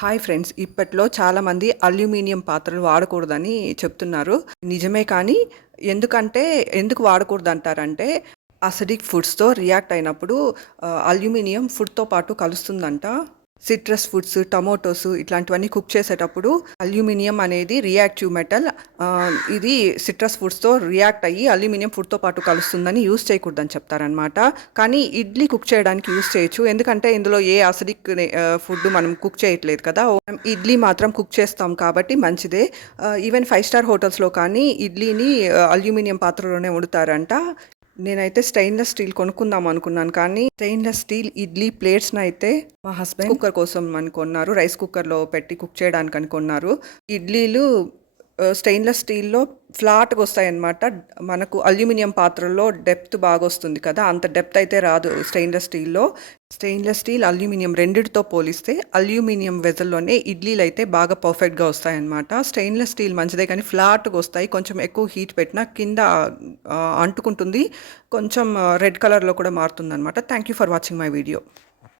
Hi friends ఇప్పట్లో చాలామంది aluminium పాత్రలు వాడకూడదని చెప్తున్నారు. నిజమే కానీ ఎందుకంటే ఎందుకు వాడకూడదు అంటారంటే అసిడిక్ ఫుడ్స్తో రియాక్ట్ అయినప్పుడు అల్యూమినియం ఫుడ్తో పాటు కలుస్తుందంట. సిట్రస్ ఫుడ్స్ టమోటోస్ ఇట్లాంటివన్నీ కుక్ చేసేటప్పుడు అల్యూమినియం అనేది రియాక్టివ్ మెటల్. ఇది సిట్రస్ ఫుడ్స్తో రియాక్ట్ అయ్యి అల్యూమినియం ఫుడ్తో పాటు కలుస్తుందని యూస్ చేయకూడదని చెప్తారనమాట కానీ ఇడ్లీ కుక్ చేయడానికి యూస్ చేయొచ్చు. ఎందుకంటే ఇందులో ఏ అసిడిక్ ఫుడ్ మనం కుక్ చేయట్లేదు కదా. మనం ఇడ్లీ మాత్రం కుక్ చేస్తాం కాబట్టి మంచిదే. ఈవెన్ ఫైవ్ స్టార్ హోటల్స్లో కానీ ఇడ్లీని అల్యూమినియం పాత్రలోనే వండుతారంట. నేనైతే స్టెయిన్లెస్ స్టీల్ కొనుక్కుందాం అనుకున్నాను కానీ స్టెయిన్లెస్ స్టీల్ ఇడ్లీ ప్లేట్స్ని అయితే మా హస్బెండ్ కుక్కర్ కోసం అని కొన్నారు రైస్ కుక్కర్లో పెట్టి కుక్ చేయడానికి అని కొన్నారు. ఇడ్లీలు స్టెయిన్లెస్ స్టీల్లో ఫ్లాట్గా వస్తాయన్నమాట. మనకు అల్యూమినియం పాత్రల్లో డెప్త్ బాగా వస్తుంది కదా అంత డెప్త్ అయితే రాదు స్టెయిన్లెస్ స్టీల్లో స్టెయిన్లెస్ స్టీల్ అల్యూమినియం రెండిటితో పోలిస్తే అల్యూమినియం వెజల్లోనే ఇడ్లీలు అయితే బాగా పర్ఫెక్ట్గా వస్తాయన్నమాట. స్టెయిన్లెస్ స్టీల్ మంచిదే కానీ ఫ్లాట్గా వస్తాయి. కొంచెం ఎక్కువ హీట్ పెట్టినా కింద uh, అంటుకుంటుంది. కొంచెం uh, రెడ్ కలర్లో కూడా మారుతుంది అనమాట thank you for watching my video